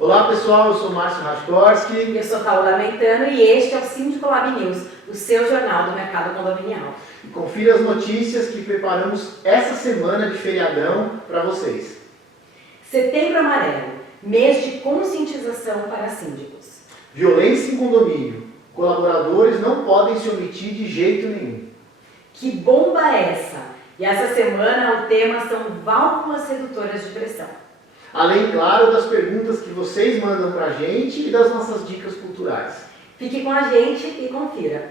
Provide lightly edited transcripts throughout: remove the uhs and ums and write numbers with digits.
Olá pessoal, eu sou Márcio Raskorski. Eu sou Paula Mentano e este é o Síndico Lab News, o seu jornal do mercado condominial. E confira as notícias que preparamos essa semana de feriadão para vocês. Setembro Amarelo, mês de conscientização para síndicos. Violência em condomínio. Colaboradores não podem se omitir de jeito nenhum. Que bomba é essa? E essa semana o tema são válvulas redutoras de pressão. Além, claro, das perguntas que vocês mandam para a gente e das nossas dicas culturais. Fique com a gente e confira.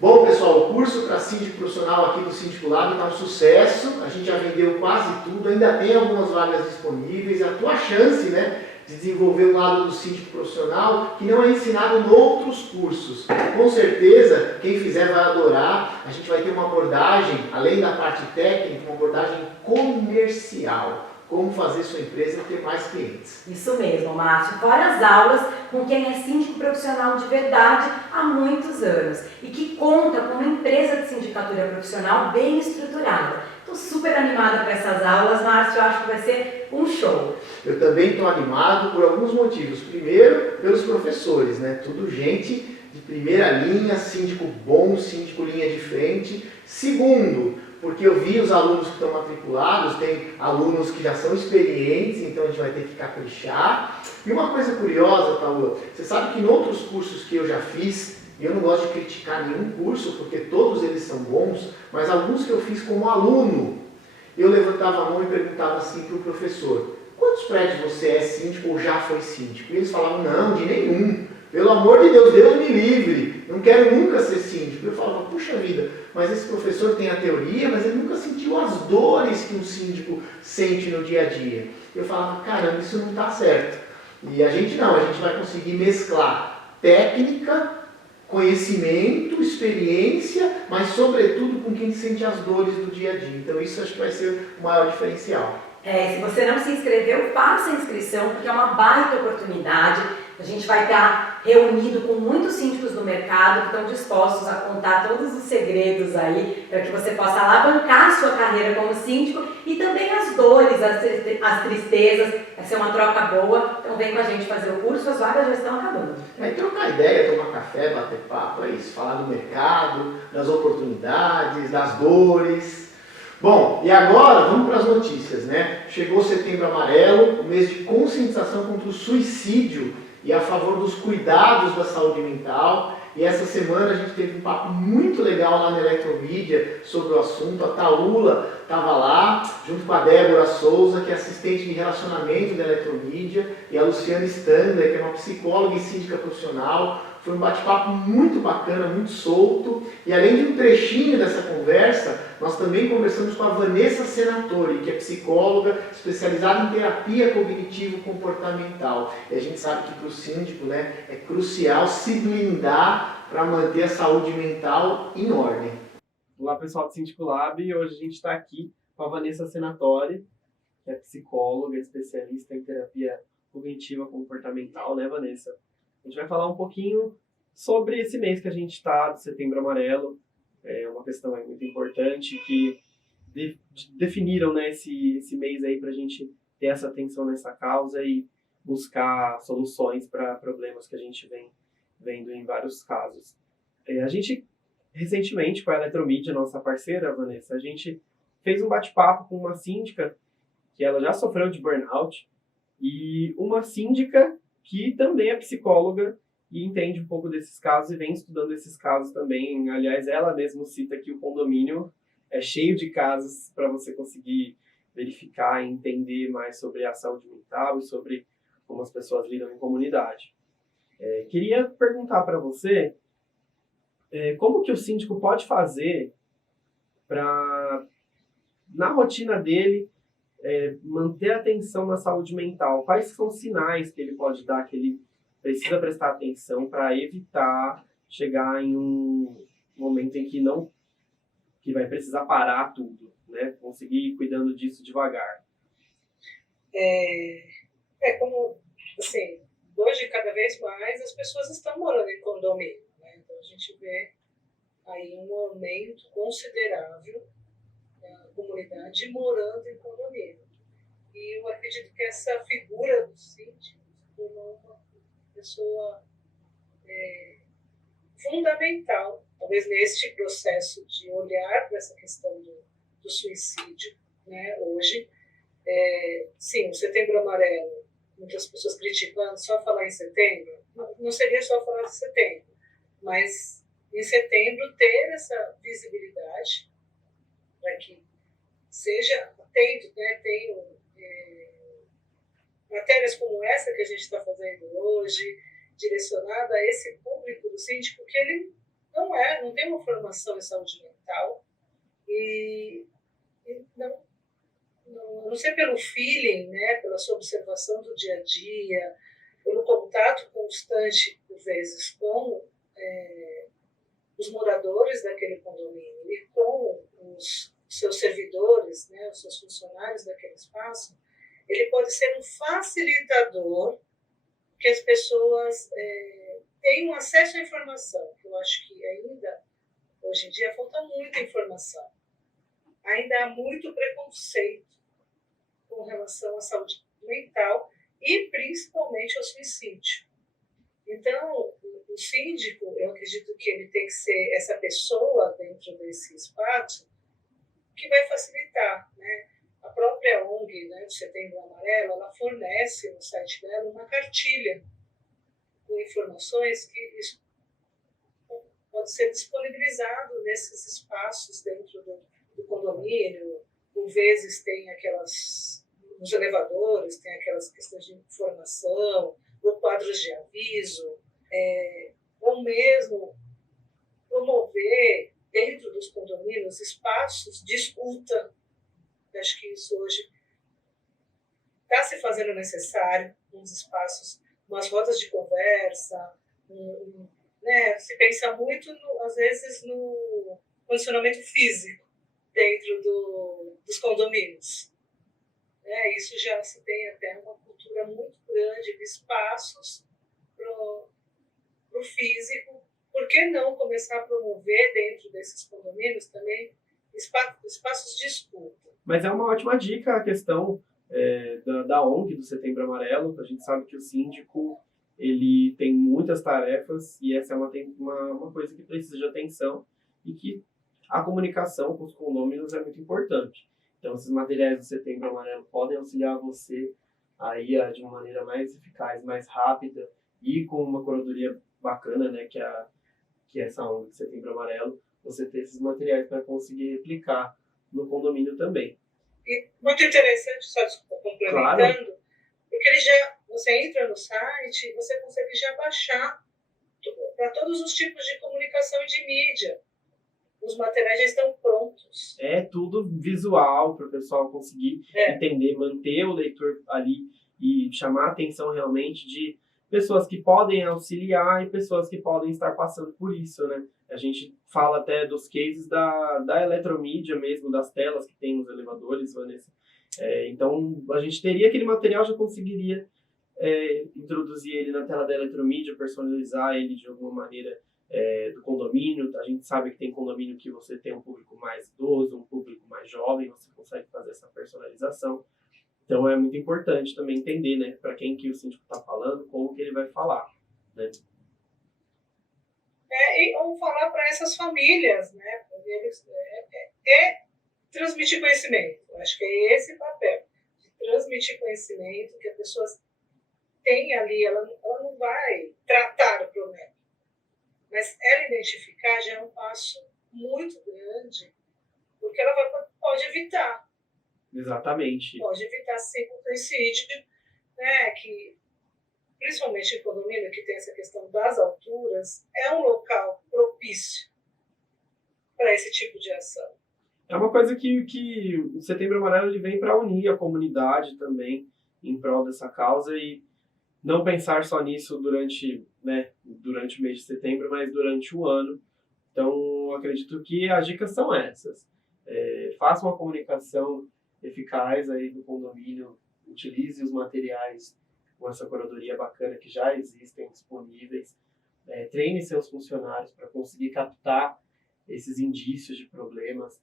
Bom, pessoal, o curso para síndico profissional aqui do Síndico Lab está um sucesso. A gente já vendeu quase tudo, ainda tem algumas vagas disponíveis. A tua chance, né, de desenvolver um lado do síndico profissional que não é ensinado em outros cursos. Com certeza, quem fizer vai adorar. A gente vai ter uma abordagem, além da parte técnica, uma abordagem comercial. Como fazer sua empresa ter mais clientes. Isso mesmo, Márcio. Várias aulas com quem é síndico profissional de verdade há muitos anos e que conta com uma empresa de sindicatura profissional bem estruturada. Estou super animada para essas aulas, Márcio. Eu acho que vai ser um show. Eu também estou animado por alguns motivos. Primeiro, pelos professores, né? Tudo gente de primeira linha, síndico bom, síndico linha de frente. Segundo, porque eu vi os alunos que estão matriculados, tem alunos que já são experientes, então a gente vai ter que caprichar. E uma coisa curiosa, Paula, você sabe que em outros cursos que eu já fiz, e eu não gosto de criticar nenhum curso, porque todos eles são bons, mas alguns que eu fiz como aluno, eu levantava a mão e perguntava assim para o professor: quantos prédios você é síndico ou já foi síndico? E eles falavam: não, de nenhum. Pelo amor de Deus, Deus me livre, não quero nunca ser síndico. Eu falava: puxa vida, mas esse professor tem a teoria, mas ele nunca sentiu as dores que um síndico sente no dia a dia. Eu falava: caramba, isso não está certo. E a gente não, a gente vai conseguir mesclar técnica, conhecimento, experiência, mas sobretudo com quem sente as dores do dia a dia. Então isso acho que vai ser o maior diferencial. Se você não se inscreveu, faça a inscrição, porque é uma baita oportunidade. A gente vai estar reunido com muitos síndicos do mercado que estão dispostos a contar todos os segredos aí para que você possa alavancar a sua carreira como síndico e também as dores, as tristezas. Vai ser uma troca boa, então vem com a gente fazer o curso, as vagas já estão acabando. É trocar ideia, tomar café, bater papo, é isso, falar do mercado, das oportunidades, das dores. Bom, e agora vamos para as notícias, né? Chegou o Setembro Amarelo, o mês de conscientização contra o suicídio e a favor dos cuidados da saúde mental. E essa semana a gente teve um papo muito legal lá na Eletromídia sobre o assunto. A Taula estava lá, junto com a Débora Souza, que é assistente de relacionamento da Eletromídia, e a Luciana Standler, que é uma psicóloga e síndica profissional. Foi um bate-papo muito bacana, muito solto. E além de um trechinho dessa conversa, nós também conversamos com a Vanessa Senatori, que é psicóloga especializada em terapia cognitivo-comportamental. E a gente sabe que para o síndico, né, é crucial se blindar para manter a saúde mental em ordem. Olá pessoal do Síndico Lab, e hoje a gente está aqui com a Vanessa Senatori, que é psicóloga, especialista em terapia cognitiva comportamental, né, Vanessa? A gente vai falar um pouquinho sobre esse mês que a gente está, do Setembro Amarelo. É uma questão aí muito importante que definiram, né, esse mês aí para a gente ter essa atenção nessa causa e buscar soluções para problemas que a gente vem vendo em vários casos. A gente, recentemente, com a Eletromídia, nossa parceira, Vanessa, a gente fez um bate-papo com uma síndica que ela já sofreu de burnout e uma síndica que também é psicóloga e entende um pouco desses casos e vem estudando esses casos também. Aliás, ela mesma cita que o condomínio é cheio de casos para você conseguir verificar e entender mais sobre a saúde mental e sobre como as pessoas lidam em comunidade. Queria perguntar para você como que o síndico pode fazer para, na rotina dele, manter a atenção na saúde mental. Quais são os sinais que ele pode dar, que ele precisa prestar atenção para evitar chegar em um momento em que vai precisar parar tudo, né? Conseguir ir cuidando disso devagar. Como, assim, hoje, cada vez mais, as pessoas estão morando em condomínio, né? Então, a gente vê aí um aumento considerável da comunidade morando em condomínio. E eu acredito que essa figura do síndico se tornou uma pessoa fundamental, talvez neste processo de olhar para essa questão do suicídio, né? Hoje, sim, o Setembro Amarelo, muitas pessoas criticando só falar em setembro, não seria só falar de setembro, mas em setembro ter essa visibilidade para que seja atento, né? Tenham matérias como essa que a gente está fazendo hoje, direcionada a esse público do síndico, que ele não tem uma formação em saúde mental e não sei pelo feeling, né, pela sua observação do dia a dia, pelo contato constante, por vezes, com os moradores daquele condomínio e com os seus servidores, né, os seus funcionários daquele espaço, ele pode ser um facilitador que as pessoas tenham acesso à informação. Eu acho que ainda, hoje em dia, falta muita informação. Ainda há muito preconceito com relação à saúde mental e principalmente ao suicídio. Então, o síndico, eu acredito que ele tem que ser essa pessoa dentro desse espaço que vai facilitar, né? A própria ONG, né, o Setembro Amarelo, ela fornece no site dela uma cartilha com informações que isso pode ser disponibilizado nesses espaços dentro do condomínio. Por vezes tem nos elevadores, tem aquelas questões de informação, ou quadros de aviso, ou mesmo promover dentro dos condomínios espaços de escuta. Eu acho que isso hoje está se fazendo necessário, uns espaços, umas rodas de conversa, né? Se pensa muito, às vezes, no condicionamento físico dentro dos condomínios. Isso já se tem até uma cultura muito grande de espaços para o físico. Por que não começar a promover dentro desses condomínios também espaços de escuta? Mas é uma ótima dica a questão da ONG, do Setembro Amarelo. A gente sabe que o síndico ele tem muitas tarefas e essa é uma coisa que precisa de atenção e que a comunicação com os condôminos é muito importante. Então, esses materiais do Setembro Amarelo podem auxiliar você aí de uma maneira mais eficaz, mais rápida e com uma curadoria bacana, né, que é essa ONG Setembro Amarelo, você ter esses materiais para conseguir replicar no condomínio também. E muito interessante, só complementando, claro. Porque você entra no site, você consegue já baixar para todos os tipos de comunicação e de mídia. Os materiais já estão prontos. É tudo visual para o pessoal conseguir entender, manter o leitor ali e chamar a atenção realmente de pessoas que podem auxiliar e pessoas que podem estar passando por isso, né? A gente fala até dos cases da eletromídia mesmo, das telas que tem nos elevadores, Vanessa. Então, a gente teria aquele material, já conseguiria introduzir ele na tela da eletromídia, personalizar ele de alguma maneira do condomínio. A gente sabe que tem condomínio que você tem um público mais idoso, um público mais jovem, você consegue fazer essa personalização. Então é muito importante também entender, né, para quem que o síndico está falando, como que ele vai falar, né? E vamos falar para essas famílias, né, para eles transmitir conhecimento. Eu acho que é esse papel, de transmitir conhecimento, que a pessoa tem ali, ela não vai tratar o problema, mas ela identificar já é um passo muito grande, porque ela pode evitar. Exatamente. Pode evitar, sim, o suicídio, né, que, principalmente em condomínio, que tem essa questão das alturas, é um local propício para esse tipo de ação. É uma coisa que o Setembro Amarelo ele vem para unir a comunidade também em prol dessa causa e não pensar só nisso durante o mês de setembro, mas durante o ano. Então, acredito que as dicas são essas. Faça uma comunicação eficaz aí do condomínio, utilize os materiais com essa curadoria bacana que já existem disponíveis. Treine seus funcionários para conseguir captar esses indícios de problemas.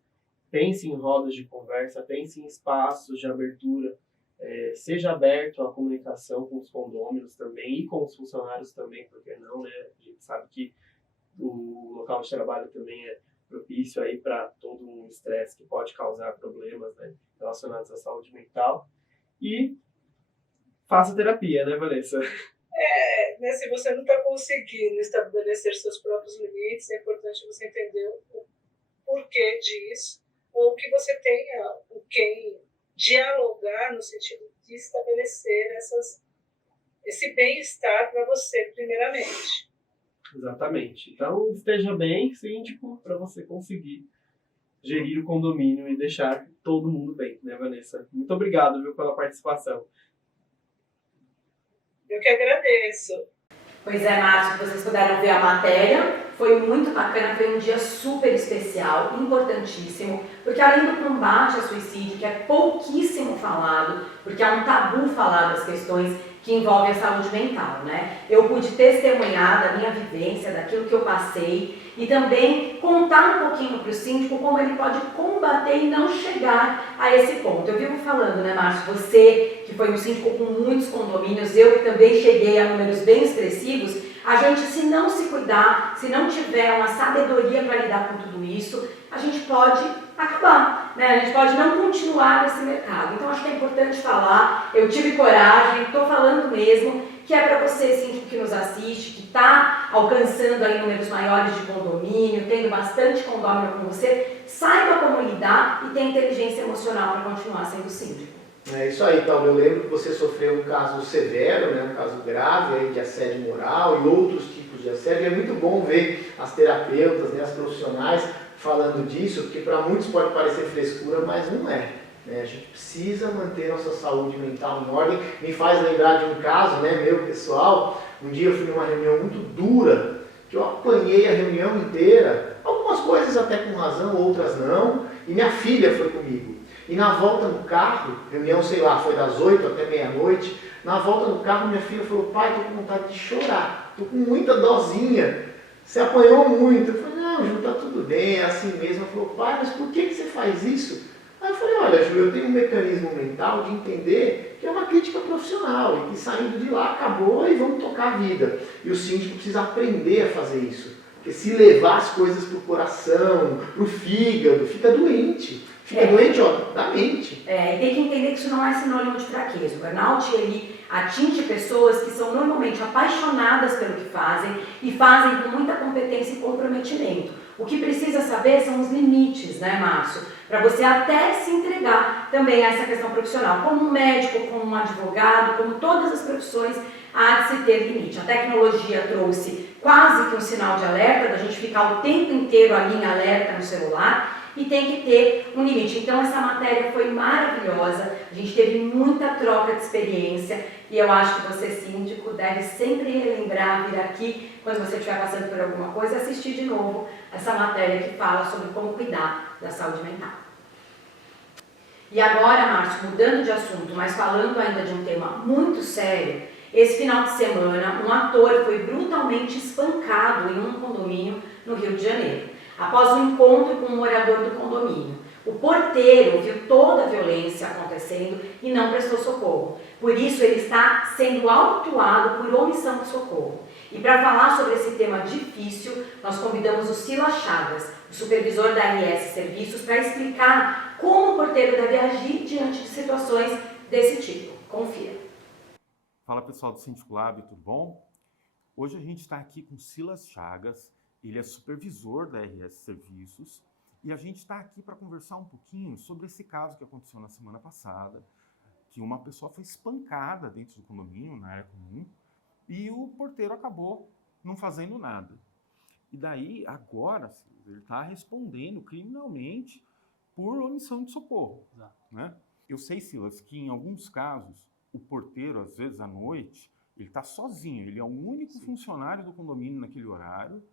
Pense em rodas de conversa, pense em espaços de abertura. Seja aberto à comunicação com os condôminos também e com os funcionários também, porque não, né? A gente sabe que o local de trabalho também é propício aí para todo um estresse que pode causar problemas, né, relacionados à saúde mental. E faça terapia, né, Vanessa? Né, se você não está conseguindo estabelecer seus próprios limites, é importante você entender o porquê disso, ou que você tenha com quem dialogar no sentido de estabelecer esse bem-estar para você, primeiramente. Exatamente. Então, esteja bem, síndico, para você conseguir gerir o condomínio e deixar todo mundo bem, né, Vanessa? Muito obrigado, viu, pela participação. Eu que agradeço. Pois é, Márcio, vocês puderam ver a matéria, foi muito bacana, foi um dia super especial, importantíssimo, porque além do combate ao suicídio, que é pouquíssimo falado, porque é um tabu falar das questões que envolvem a saúde mental, né? Eu pude testemunhar da minha vivência, daquilo que eu passei, e também contar um pouquinho para o síndico como ele pode combater e não chegar a esse ponto. Eu vivo falando, né, Márcio, você que foi um síndico com muitos condomínios, eu que também cheguei a números bem expressivos, a gente, se não se cuidar, se não tiver uma sabedoria para lidar com tudo isso, a gente pode acabar, né? A gente pode não continuar nesse mercado. Então, acho que é importante falar, eu tive coragem, estou falando mesmo, que é para você, síndico que nos assiste, que está alcançando aí números maiores de condomínio, tendo bastante condômino com você, saiba como lidar e tenha inteligência emocional para continuar sendo síndico. É isso aí, Paulo. Eu lembro que você sofreu um caso severo, né, um caso grave aí de assédio moral e outros tipos de assédio. É muito bom ver as terapeutas, né, as profissionais falando disso, porque para muitos pode parecer frescura, mas não é. Né? A gente precisa manter nossa saúde mental em ordem. Me faz lembrar de um caso, né, meu pessoal. Um dia eu fui numa reunião muito dura, que eu apanhei a reunião inteira. Algumas coisas até com razão, outras não. E minha filha foi comigo. E na volta no carro, reunião, sei lá, foi das 8 até meia-noite, na volta no carro minha filha falou, pai, tô com vontade de chorar, tô com muita dosinha, você apanhou muito. Eu falei, não, Ju, tá tudo bem, é assim mesmo. Ela falou, pai, mas por que você faz isso? Aí eu falei, olha, Ju, eu tenho um mecanismo mental de entender que é uma crítica profissional e que saindo de lá acabou e vamos tocar a vida. E o síndico precisa aprender a fazer isso, porque se levar as coisas pro coração, pro fígado, fica doente. Fica doente, ó, da mente. E tem que entender que isso não é sinônimo de fraqueza. O burnout, ele atinge pessoas que são normalmente apaixonadas pelo que fazem e fazem com muita competência e comprometimento. O que precisa saber são os limites, né, Márcio? Para você até se entregar também a essa questão profissional. Como um médico, como um advogado, como todas as profissões, há de se ter limite. A tecnologia trouxe quase que um sinal de alerta, da gente ficar o tempo inteiro ali em alerta no celular, e tem que ter um limite. Então essa matéria foi maravilhosa, a gente teve muita troca de experiência e eu acho que você, síndico, deve sempre relembrar, vir aqui quando você estiver passando por alguma coisa e assistir de novo essa matéria que fala sobre como cuidar da saúde mental. E agora, Márcio, mudando de assunto, mas falando ainda de um tema muito sério, esse final de semana um ator foi brutalmente espancado em um condomínio no Rio de Janeiro. Após um encontro com um morador do condomínio. O porteiro viu toda a violência acontecendo e não prestou socorro. Por isso, ele está sendo autuado por omissão de socorro. E para falar sobre esse tema difícil, nós convidamos o Silas Chagas, o supervisor da RS Serviços, para explicar como o porteiro deve agir diante de situações desse tipo. Confira. Fala, pessoal do Síndico Lab, tudo bom? Hoje a gente está aqui com o Silas Chagas. Ele é supervisor da RS Serviços e a gente está aqui para conversar um pouquinho sobre esse caso que aconteceu na semana passada, que uma pessoa foi espancada dentro do condomínio, na área comum, e o porteiro acabou não fazendo nada. E daí, agora, ele está respondendo criminalmente por omissão de socorro. Né? Eu sei, Silas, que em alguns casos, o porteiro, às vezes à noite, ele está sozinho, ele é o único funcionário do condomínio naquele horário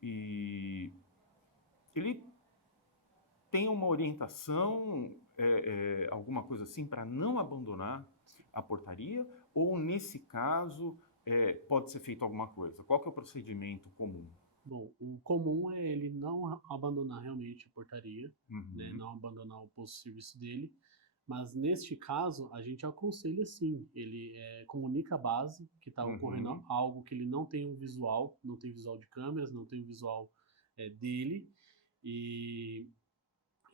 e ele tem uma orientação, alguma coisa assim, para não abandonar a portaria ou, nesse caso, pode ser feito alguma coisa? Qual que é o procedimento comum? Bom, o comum é ele não abandonar realmente a portaria, Uhum. né, não abandonar o posto de serviço dele, mas neste caso a gente aconselha sim, ele comunica a base que está ocorrendo algo que ele não tem um visual, não tem visual de câmeras, não tem o visual dele, e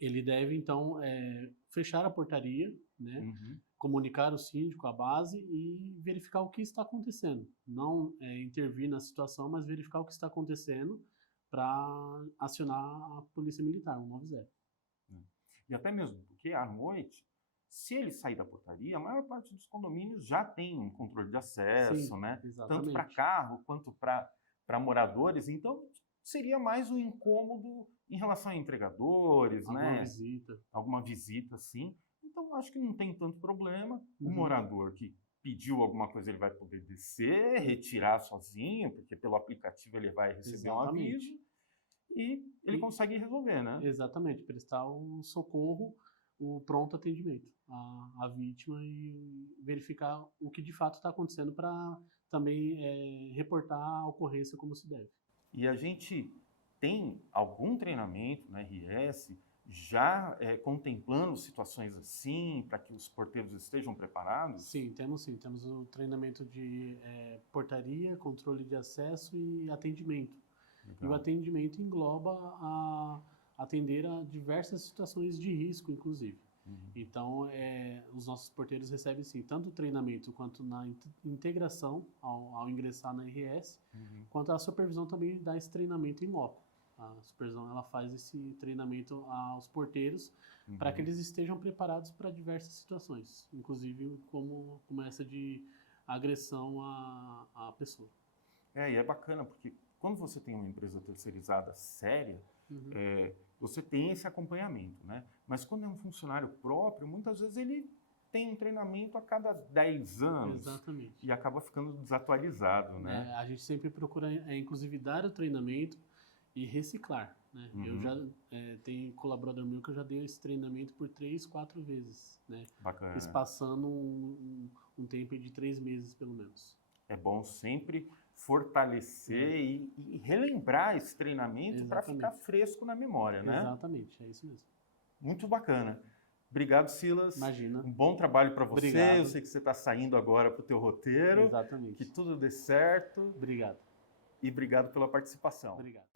ele deve então fechar a portaria, né, comunicar o síndico, a base e verificar o que está acontecendo. Não intervir na situação, mas verificar o que está acontecendo para acionar a Polícia Militar, 190. E até mesmo porque à noite, se ele sair da portaria, a maior parte dos condomínios já tem um controle de acesso, Sim, né? exatamente. Tanto para carro quanto para moradores. Então, seria mais um incômodo em relação a entregadores, Alguma né? visita. Alguma visita, sim. Então, acho que não tem tanto problema. O morador que pediu alguma coisa, ele vai poder descer, retirar sozinho, porque pelo aplicativo ele vai receber um aviso e ele consegue resolver, né? Exatamente, prestar o socorro, o pronto atendimento à vítima e verificar o que de fato está acontecendo para também reportar a ocorrência como se deve. E a gente tem algum treinamento na RS já contemplando situações assim, para que os porteiros estejam preparados? Sim. Temos o treinamento de portaria, controle de acesso e atendimento. Legal. E o atendimento engloba atender a diversas situações de risco, inclusive. Então, os nossos porteiros recebem, sim, tanto o treinamento quanto na integração ao ingressar na RS, quanto a supervisão também dá esse treinamento em loco. A supervisão ela faz esse treinamento aos porteiros para que eles estejam preparados para diversas situações, inclusive como essa de agressão à pessoa. E é bacana, porque quando você tem uma empresa terceirizada séria, você tem esse acompanhamento, né? Mas quando é um funcionário próprio, muitas vezes ele tem um treinamento a cada 10 anos. Exatamente. E acaba ficando desatualizado, né? A gente sempre procura, inclusive, dar o treinamento e reciclar, né? Eu já tenho colaborador meu que eu já dei esse treinamento por 3, 4 vezes, né? Bacana. Espaçando um tempo de 3 meses, pelo menos. É bom sempre fortalecer e relembrar esse treinamento para ficar fresco na memória, né? Exatamente, é isso mesmo. Muito bacana. Obrigado, Silas. Imagina. Um bom trabalho para você. Obrigado. Eu sei que você está saindo agora para o teu roteiro. Exatamente. Que tudo dê certo. Obrigado. E obrigado pela participação. Obrigado.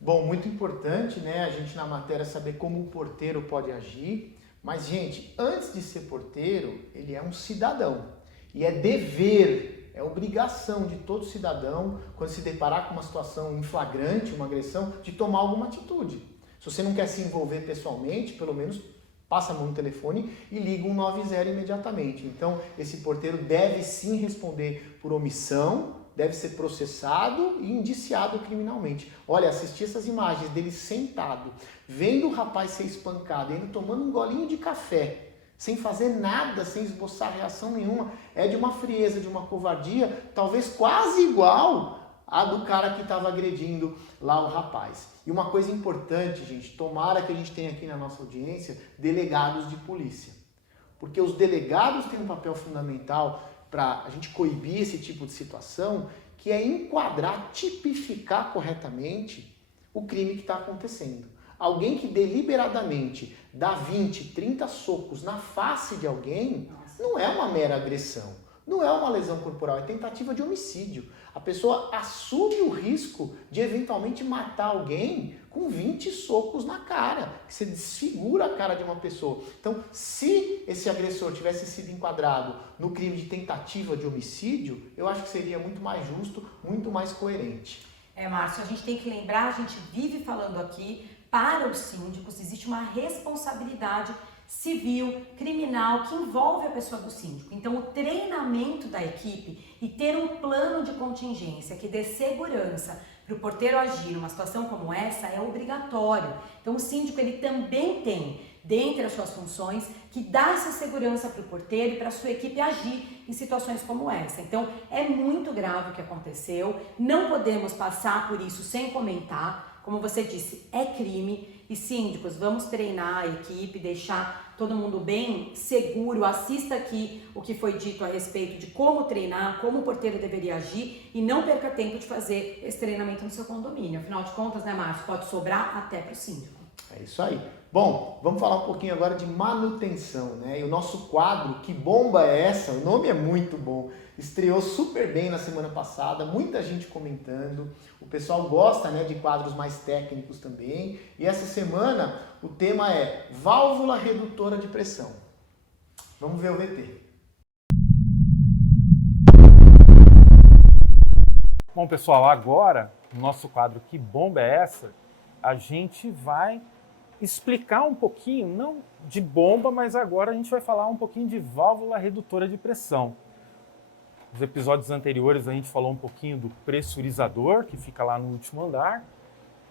Bom, muito importante, né, a gente na matéria saber como um porteiro pode agir. Mas, gente, antes de ser porteiro, ele é um cidadão. E é dever, é obrigação de todo cidadão, quando se deparar com uma situação em flagrante, uma agressão, de tomar alguma atitude. Se você não quer se envolver pessoalmente, pelo menos passa a mão no telefone e liga 190 imediatamente. Então, esse porteiro deve sim responder por omissão, deve ser processado e indiciado criminalmente. Olha, assistir essas imagens dele sentado, vendo o rapaz ser espancado, ainda tomando um golinho de café, sem fazer nada, sem esboçar reação nenhuma, é de uma frieza, de uma covardia, talvez quase igual à do cara que estava agredindo lá o rapaz. E uma coisa importante, gente, tomara que a gente tenha aqui na nossa audiência delegados de polícia. Porque os delegados têm um papel fundamental para a gente coibir esse tipo de situação, que é enquadrar, tipificar corretamente o crime que está acontecendo. Alguém que deliberadamente dá 20, 30 socos na face de alguém não é uma mera agressão, não é uma lesão corporal, é tentativa de homicídio. A pessoa assume o risco de eventualmente matar alguém com 20 socos na cara, que você desfigura a cara de uma pessoa. Então, se esse agressor tivesse sido enquadrado no crime de tentativa de homicídio, eu acho que seria muito mais justo, muito mais coerente. Márcio, a gente tem que lembrar, a gente vive falando aqui, para os síndicos existe uma responsabilidade civil, criminal, que envolve a pessoa do síndico. Então, o treinamento da equipe e ter um plano de contingência que dê segurança para o porteiro agir numa situação como essa é obrigatório. Então, o síndico ele também tem, dentre as suas funções, que dá essa segurança para o porteiro e para a sua equipe agir em situações como essa. Então, é muito grave o que aconteceu, não podemos passar por isso sem comentar. Como você disse, é crime e síndicos, vamos treinar a equipe, deixar todo mundo bem seguro, assista aqui o que foi dito a respeito de como treinar, como o porteiro deveria agir e não perca tempo de fazer esse treinamento no seu condomínio. Afinal de contas, né, Márcio, pode sobrar até para o síndico. É isso aí. Bom, vamos falar um pouquinho agora de manutenção, né? E o nosso quadro, Que Bomba é Essa? O nome é muito bom. Estreou super bem na semana passada, muita gente comentando. O pessoal gosta, né, de quadros mais técnicos também. E essa semana o tema é válvula redutora de pressão. Vamos ver o VT. Bom, pessoal, agora, no nosso quadro Que Bomba é Essa? A gente vai explicar um pouquinho, não de bomba, mas agora a gente vai falar um pouquinho de válvula redutora de pressão. Nos episódios anteriores a gente falou um pouquinho do pressurizador, que fica lá no último andar,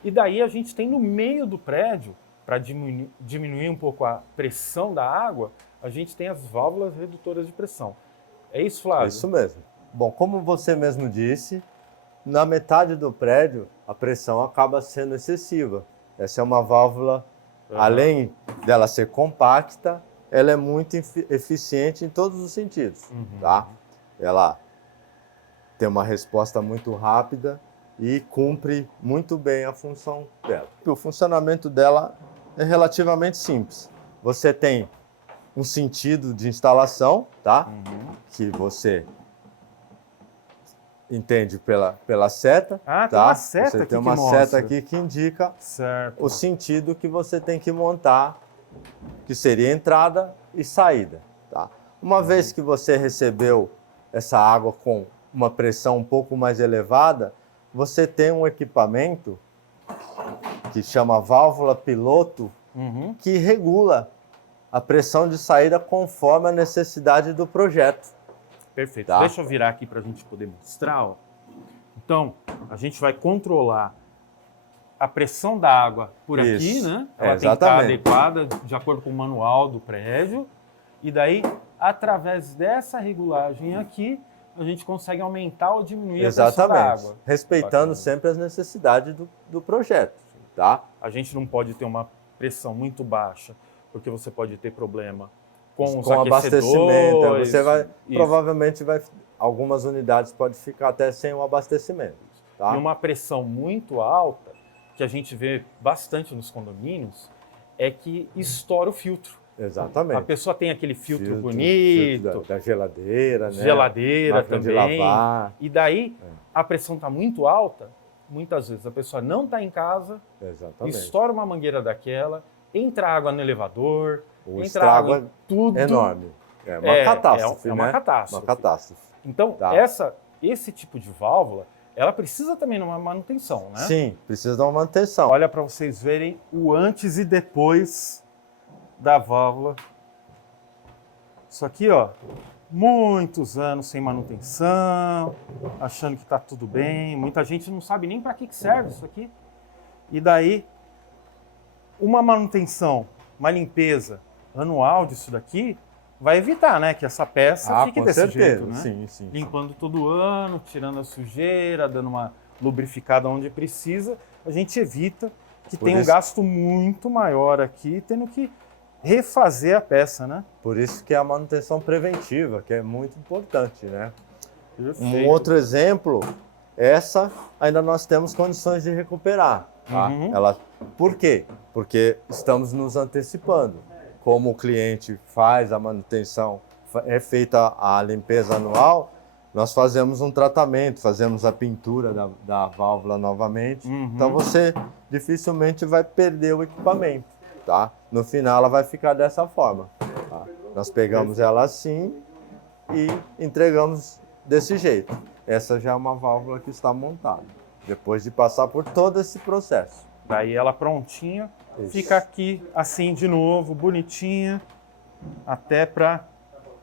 e daí a gente tem no meio do prédio, para diminuir um pouco a pressão da água, a gente tem as válvulas redutoras de pressão. É isso, Flávio? Isso mesmo. Bom, como você mesmo disse, na metade do prédio a pressão acaba sendo excessiva. Essa é uma válvula, além dela ser compacta, ela é muito eficiente em todos os sentidos, tá? Ela tem uma resposta muito rápida e cumpre muito bem a função dela. O funcionamento dela é relativamente simples. Você tem um sentido de instalação, tá? Que você entende pela seta. Ah, tá? tem uma seta você aqui tem uma que seta mostra. aqui que indica Certo. o sentido que você tem que montar, que seria entrada e saída. Tá? Uma vez que você recebeu essa água com uma pressão um pouco mais elevada, você tem um equipamento que chama válvula piloto, que regula a pressão de saída conforme a necessidade do projeto. Perfeito. Tá. Deixa eu virar aqui para a gente poder mostrar. Ó. Então, a gente vai controlar a pressão da água por aqui, Isso. né? Ela tem que estar Exatamente. adequada de acordo com o manual do prédio. E daí, através dessa regulagem aqui, a gente consegue aumentar ou diminuir a pressão da Exatamente. água. Respeitando Bacana. sempre as necessidades do projeto. Tá? A gente não pode ter uma pressão muito baixa, porque você pode ter problema com os Com abastecimento. aquecedores. Você vai, Isso. provavelmente, algumas unidades podem ficar até sem o abastecimento. Tá? E uma pressão muito alta, que a gente vê bastante nos condomínios, é que estoura o filtro. Exatamente. A pessoa tem aquele filtro bonito, filtro da geladeira, né? geladeira Máquina também. de lavar. E daí a pressão está muito alta, muitas vezes a pessoa não está em casa, Exatamente. estoura uma mangueira daquela, entra água no elevador, O entra estrago água em tudo. é enorme. É uma catástrofe, é uma né? catástrofe. Uma catástrofe. Então, Tá. esse tipo de válvula, ela precisa também de uma manutenção, né? Sim, precisa dar uma manutenção. Olha para vocês verem o antes e depois da válvula. Isso aqui, ó, muitos anos sem manutenção, achando que está tudo bem. Muita gente não sabe nem para que serve isso aqui. E daí, uma manutenção, uma limpeza anual disso daqui, vai evitar, né, que essa peça fique com desse certeza. jeito, né? Sim, sim. Limpando todo ano, tirando a sujeira, dando uma lubrificada onde precisa, a gente evita que Por tenha um isso- gasto muito maior aqui, tendo que refazer a peça, né? Por isso que é a manutenção preventiva, que é muito importante, né? Um Perfeito. outro exemplo, essa ainda nós temos condições de recuperar. Tá? Por quê? Porque estamos nos antecipando. Como o cliente faz a manutenção, é feita a limpeza anual, nós fazemos um tratamento, fazemos a pintura da válvula novamente. Então você dificilmente vai perder o equipamento. Tá? No final ela vai ficar dessa forma. Tá? Nós pegamos ela assim e entregamos desse jeito. Essa já é uma válvula que está montada, depois de passar por todo esse processo. Daí ela prontinha, Isso. fica aqui assim de novo, bonitinha, até para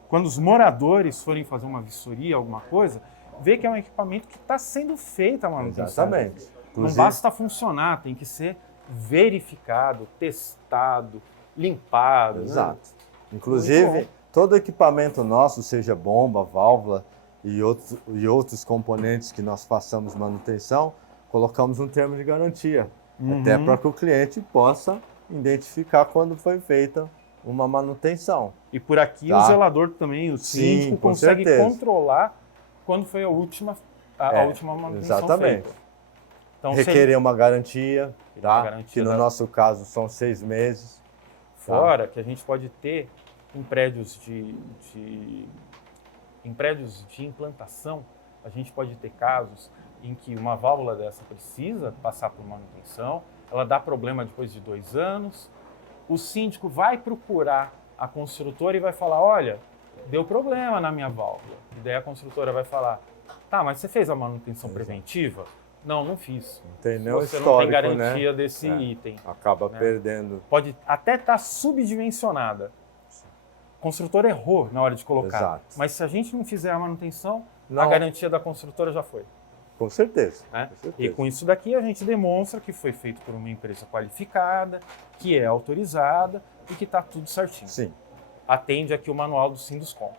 quando os moradores forem fazer uma vistoria, alguma coisa, ver que é um equipamento que está sendo feita a manutenção. Exatamente. Não basta funcionar, tem que ser verificado, testado, limpado. né? Exato. Muito Inclusive, bom. todo equipamento nosso, seja bomba, válvula e outros componentes que nós façamos manutenção, colocamos um termo de garantia. Até para que o cliente possa identificar quando foi feita uma manutenção. E por aqui Tá. o zelador também, o Sim, síndico, com consegue certeza. controlar quando foi a última manutenção Exatamente. feita. Então, Requerer uma garantia, tá? uma garantia Que no da- nosso caso são 6 meses. Fora que a gente pode ter em prédios em prédios de implantação, a gente pode ter casos em que uma válvula dessa precisa passar por manutenção, ela dá problema depois de 2 anos, o síndico vai procurar a construtora e vai falar, olha, deu problema na minha válvula. E daí a construtora vai falar, tá, mas você fez a manutenção preventiva? Não, não fiz. Não tem nem o Você não histórico, tem garantia né? desse item. Acaba né? perdendo. Pode até estar subdimensionada. O construtor errou na hora de colocar. Exato. Mas se a gente não fizer a manutenção, Não. a garantia da construtora já foi. Com certeza. Né? Com certeza. E com isso daqui a gente demonstra que foi feito por uma empresa qualificada, que é autorizada e que está tudo certinho. Sim. Atende aqui o manual do Sinduscom.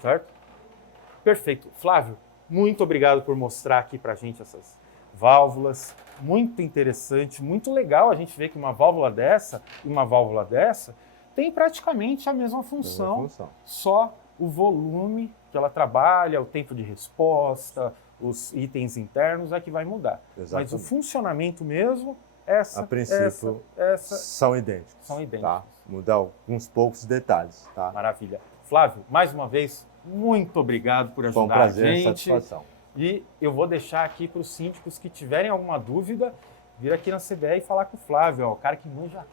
Certo? Perfeito. Flávio, muito obrigado por mostrar aqui para a gente essas válvulas. Muito interessante, muito legal a gente ver que uma válvula dessa e uma válvula dessa tem praticamente a mesma função, só o volume que ela trabalha, o tempo de resposta, os itens internos é que vai mudar. Exatamente. Mas o funcionamento mesmo, A princípio, são idênticos. São idênticos. Tá? Muda alguns poucos detalhes. Tá? Maravilha. Flávio, mais uma vez, muito obrigado por Foi um ajudar prazer a e gente. satisfação. E eu vou deixar aqui para os síndicos que tiverem alguma dúvida, vir aqui na CBE e falar com o Flávio, ó, o cara que manja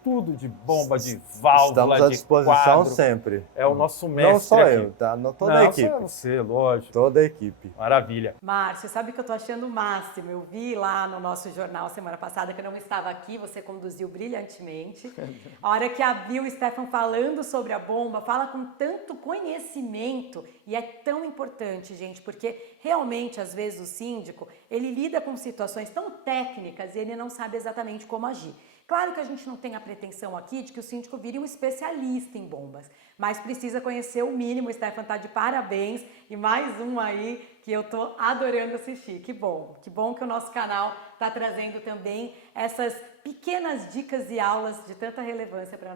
tudo de bomba, de válvula, Estamos à de disposição quadro. sempre. É o nosso mestre Não só aqui. eu, tá? Toda Não, a equipe. só você, lógico. Toda a equipe. Maravilha. Márcio, sabe que eu tô achando o máximo? Eu vi lá no nosso jornal semana passada que eu não estava aqui, você conduziu brilhantemente. A hora que viu o Stefan falando sobre a bomba, fala com tanto conhecimento e é tão importante, gente, porque realmente, às vezes, o síndico, ele lida com situações tão técnicas e ele não sabe exatamente como agir. Claro que a gente não tem a pretensão aqui de que o síndico vire um especialista em bombas, mas precisa conhecer o mínimo. O Stefan tá de parabéns e mais um aí que eu tô adorando assistir. Que bom que o nosso canal tá trazendo também essas pequenas dicas e aulas de tanta relevância para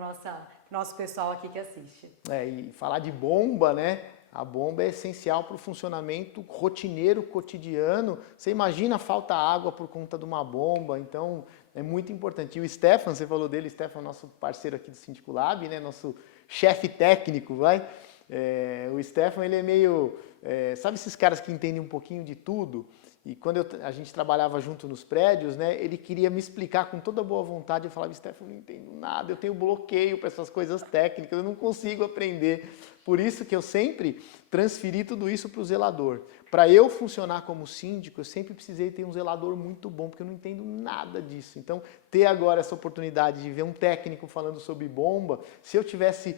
nosso pessoal aqui que assiste. E falar de bomba, né? A bomba é essencial para o funcionamento rotineiro, cotidiano. Você imagina falta água por conta de uma bomba, então é muito importante. E o Stefan, você falou dele, o Stefan é nosso parceiro aqui do Síndico Lab, né? Nosso chefe técnico, vai? O Stefan, ele é meio... sabe esses caras que entendem um pouquinho de tudo? E quando a gente trabalhava junto nos prédios, né, ele queria me explicar com toda boa vontade. Eu falava, Stefan, eu não entendo nada, eu tenho bloqueio para essas coisas técnicas, eu não consigo aprender. Por isso que eu sempre transferi tudo isso para o zelador. Para eu funcionar como síndico, eu sempre precisei ter um zelador muito bom, porque eu não entendo nada disso. Então, ter agora essa oportunidade de ver um técnico falando sobre bomba, se eu tivesse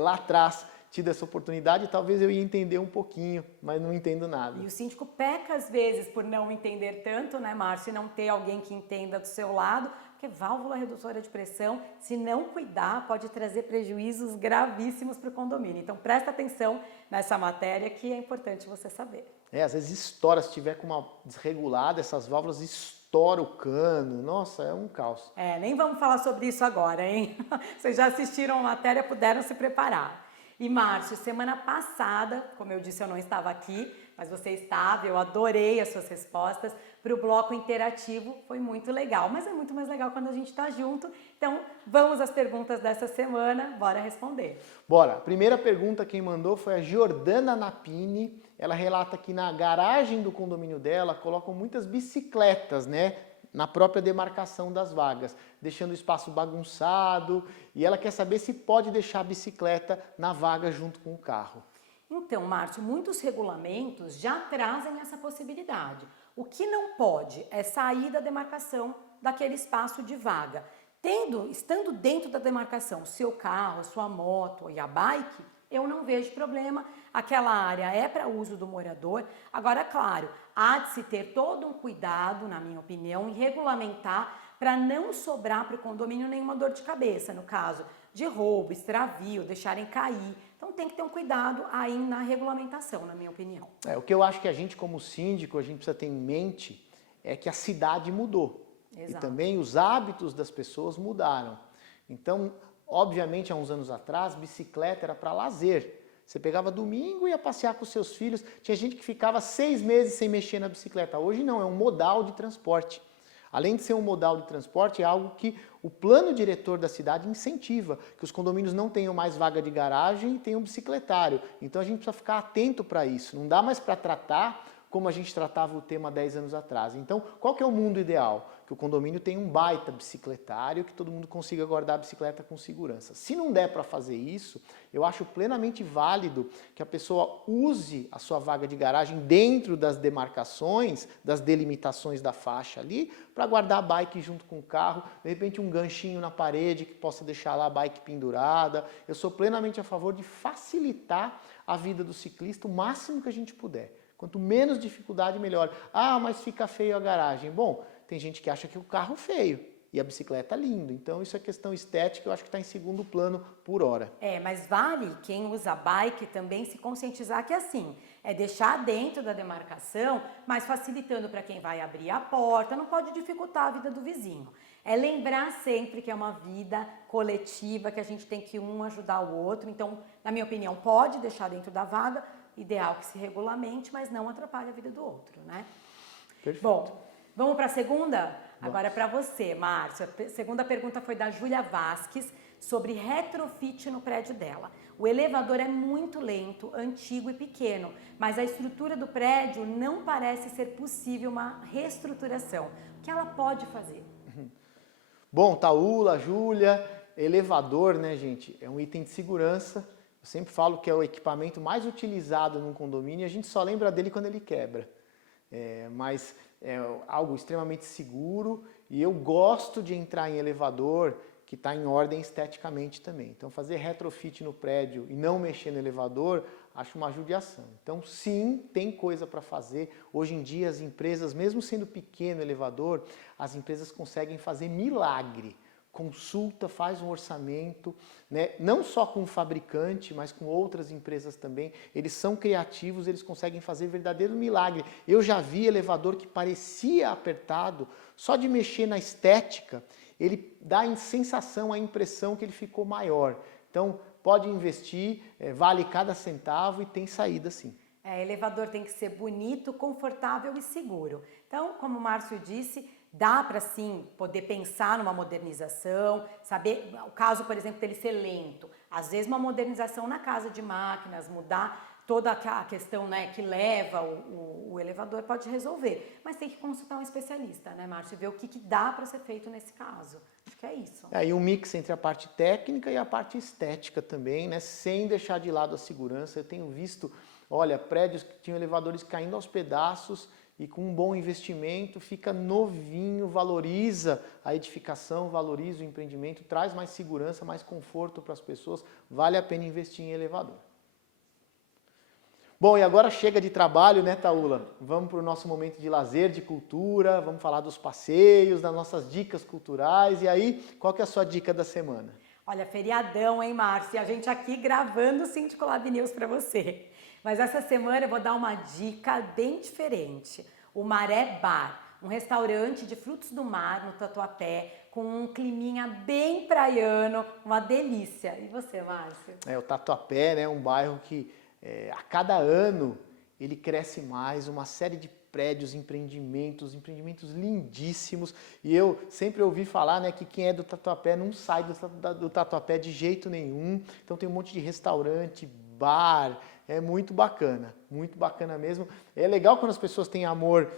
lá atrás tido essa oportunidade, talvez eu ia entender um pouquinho, mas não entendo nada. E o síndico peca às vezes por não entender tanto, né, Márcio, e não ter alguém que entenda do seu lado, porque válvula redutora de pressão, se não cuidar, pode trazer prejuízos gravíssimos para o condomínio. Então presta atenção nessa matéria que é importante você saber. Às vezes estoura, se tiver com uma desregulada, essas válvulas estoura o cano, nossa, é um caos. Nem vamos falar sobre isso agora, hein? Vocês já assistiram a matéria, puderam se preparar. E Márcio, semana passada, como eu disse, eu não estava aqui, mas você estava, eu adorei as suas respostas para o bloco interativo, foi muito legal, mas é muito mais legal quando a gente está junto. Então, vamos às perguntas dessa semana, bora responder. Bora, a primeira pergunta quem mandou foi a Jordana Napini, ela relata que na garagem do condomínio dela colocam muitas bicicletas, né? Na própria demarcação das vagas, deixando o espaço bagunçado, e ela quer saber se pode deixar a bicicleta na vaga junto com o carro. Então, Márcio, muitos regulamentos já trazem essa possibilidade. O que não pode é sair da demarcação daquele espaço de vaga. Estando dentro da demarcação, seu carro, sua moto e a bike, eu não vejo problema, aquela área é para uso do morador. Agora, claro, há de se ter todo um cuidado, na minha opinião, em regulamentar para não sobrar para o condomínio nenhuma dor de cabeça, no caso de roubo, extravio, deixarem cair. Então tem que ter um cuidado aí na regulamentação, na minha opinião. O que eu acho que a gente como síndico, a gente precisa ter em mente é que a cidade mudou. Exato. E também os hábitos das pessoas mudaram. Então, Obviamente, há uns anos atrás, bicicleta era para lazer. Você pegava domingo e ia passear com seus filhos. Tinha gente que ficava 6 meses sem mexer na bicicleta. Hoje não, é um modal de transporte. Além de ser um modal de transporte, é algo que o plano diretor da cidade incentiva, que os condomínios não tenham mais vaga de garagem e tenham bicicletário. Então a gente precisa ficar atento para isso. Não dá mais para tratar como a gente tratava o tema 10 anos atrás. Então, qual que é o mundo ideal? Que o condomínio tenha um baita bicicletário, que todo mundo consiga guardar a bicicleta com segurança. Se não der para fazer isso, eu acho plenamente válido que a pessoa use a sua vaga de garagem dentro das demarcações, das delimitações da faixa ali, para guardar a bike junto com o carro, de repente um ganchinho na parede que possa deixar lá a bike pendurada. Eu sou plenamente a favor de facilitar a vida do ciclista o máximo que a gente puder. Quanto menos dificuldade, melhor. Ah, mas fica feio a garagem. Bom, tem gente que acha que o carro é feio e a bicicleta é lindo. Então isso é questão estética, eu acho que está em segundo plano por hora. Mas vale quem usa bike também se conscientizar que assim, é deixar dentro da demarcação, mas facilitando para quem vai abrir a porta, não pode dificultar a vida do vizinho. É lembrar sempre que é uma vida coletiva, que a gente tem que um ajudar o outro. Então, na minha opinião, pode deixar dentro da vaga, ideal que se regulamente, mas não atrapalhe a vida do outro, né? Perfeito. Bom, vamos para a segunda? Agora é para você, Márcio. A segunda pergunta foi da Júlia Vasques sobre retrofit no prédio dela. O elevador é muito lento, antigo e pequeno, mas a estrutura do prédio não parece ser possível uma reestruturação. O que ela pode fazer? Bom, Taula, Júlia, elevador, né, gente, é um item de segurança. Eu sempre falo que é o equipamento mais utilizado num condomínio e a gente só lembra dele quando ele quebra. Mas é algo extremamente seguro e eu gosto de entrar em elevador que está em ordem esteticamente também. Então fazer retrofit no prédio e não mexer no elevador, acho uma judiação. Então sim, tem coisa para fazer. Hoje em dia as empresas, mesmo sendo pequeno elevador, as empresas conseguem fazer milagre. Consulta, faz um orçamento, né? Não só com o fabricante, mas com outras empresas também. Eles são criativos, eles conseguem fazer verdadeiro milagre. Eu já vi elevador que parecia apertado, só de mexer na estética, ele dá a sensação, a impressão que ele ficou maior. Então, pode investir, vale cada centavo e tem saída sim. Elevador tem que ser bonito, confortável e seguro. Então, como o Márcio disse, dá para sim poder pensar numa modernização, saber o caso, por exemplo, dele ser lento. Às vezes uma modernização na casa de máquinas, mudar toda a questão, né, que leva o elevador pode resolver. Mas tem que consultar um especialista, né, Márcio, e ver o que dá para ser feito nesse caso. Acho que é isso. E um mix entre a parte técnica e a parte estética também, né, sem deixar de lado a segurança. Eu tenho visto, olha, prédios que tinham elevadores caindo aos pedaços e com um bom investimento fica novinho, valoriza a edificação, valoriza o empreendimento, traz mais segurança, mais conforto para as pessoas, vale a pena investir em elevador. Bom, e agora chega de trabalho, né, Taula? Vamos para o nosso momento de lazer, de cultura, vamos falar dos passeios, das nossas dicas culturais. E aí, qual que é a sua dica da semana? Olha, feriadão, hein, Márcio? E a gente aqui gravando o Síndico Lab News para você. Mas essa semana eu vou dar uma dica bem diferente. O Maré Bar, um restaurante de frutos do mar no Tatuapé, com um climinha bem praiano, uma delícia. E você, Márcio? O Tatuapé, né, um bairro que a cada ano ele cresce mais, uma série de prédios, empreendimentos lindíssimos. E eu sempre ouvi falar, né, que quem é do Tatuapé não sai do Tatuapé de jeito nenhum. Então tem um monte de restaurante, bar, é muito bacana mesmo. É legal quando as pessoas têm amor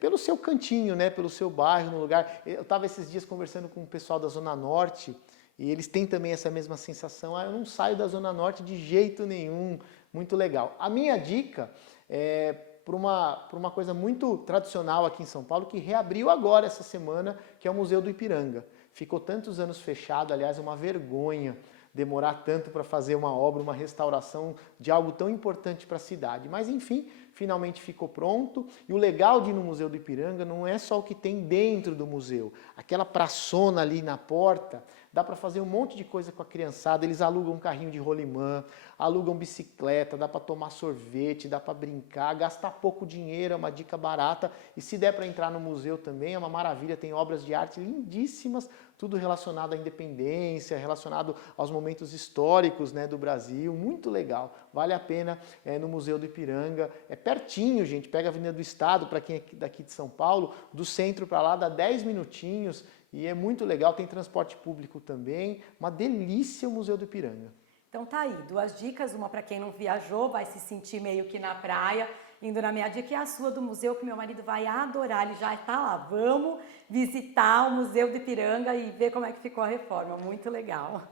pelo seu cantinho, né, pelo seu bairro, no lugar. Eu estava esses dias conversando com o pessoal da Zona Norte e eles têm também essa mesma sensação. Eu não saio da Zona Norte de jeito nenhum. Muito legal. A minha dica é por uma coisa muito tradicional aqui em São Paulo, que reabriu agora essa semana, que é o Museu do Ipiranga. Ficou tantos anos fechado, aliás, é uma vergonha demorar tanto para fazer uma obra, uma restauração de algo tão importante para a cidade. Mas, enfim, finalmente ficou pronto. E o legal de ir no Museu do Ipiranga não é só o que tem dentro do museu. Aquela praçona ali na porta dá para fazer um monte de coisa com a criançada, eles alugam um carrinho de rolimã, alugam bicicleta, dá para tomar sorvete, dá para brincar, gastar pouco dinheiro, é uma dica barata, e se der para entrar no museu também, é uma maravilha, tem obras de arte lindíssimas, tudo relacionado à independência, relacionado aos momentos históricos, né, do Brasil, muito legal, vale a pena no Museu do Ipiranga, é pertinho, gente, pega a Avenida do Estado, para quem é daqui de São Paulo, do centro para lá dá 10 minutinhos, e é muito legal, tem transporte público também, uma delícia o Museu do Ipiranga. Então tá aí, 2 dicas, uma para quem não viajou, vai se sentir meio que na praia, indo na minha dica, e a sua do museu, que meu marido vai adorar, ele já está lá. Vamos visitar o Museu do Ipiranga e ver como é que ficou a reforma, muito legal.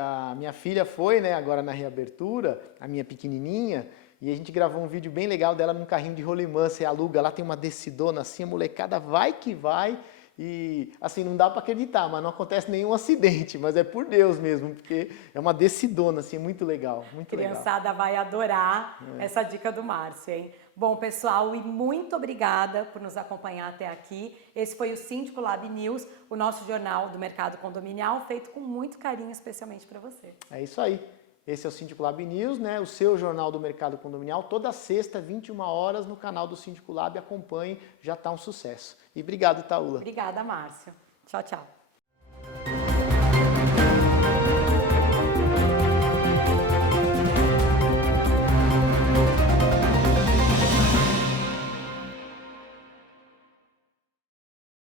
A minha filha foi, né, agora na reabertura, a minha pequenininha, e a gente gravou um vídeo bem legal dela num carrinho de rolimã, você aluga, lá tem uma descidona assim, a molecada vai que vai, e assim, não dá para acreditar, mas não acontece nenhum acidente, mas é por Deus mesmo, porque é uma descidona, assim, muito legal, muito legal. Criançada vai adorar essa dica do Márcio, hein? Bom, pessoal, e muito obrigada por nos acompanhar até aqui. Esse foi o Síndico Lab News, o nosso jornal do mercado condominial, feito com muito carinho, especialmente para você. É isso aí. Esse é o Síndico Lab News, né? O seu jornal do mercado condominial, toda sexta, 21 horas, no canal do Síndico Lab. Acompanhe, já está um sucesso. E obrigado, Taula. Obrigada, Márcio. Tchau, tchau.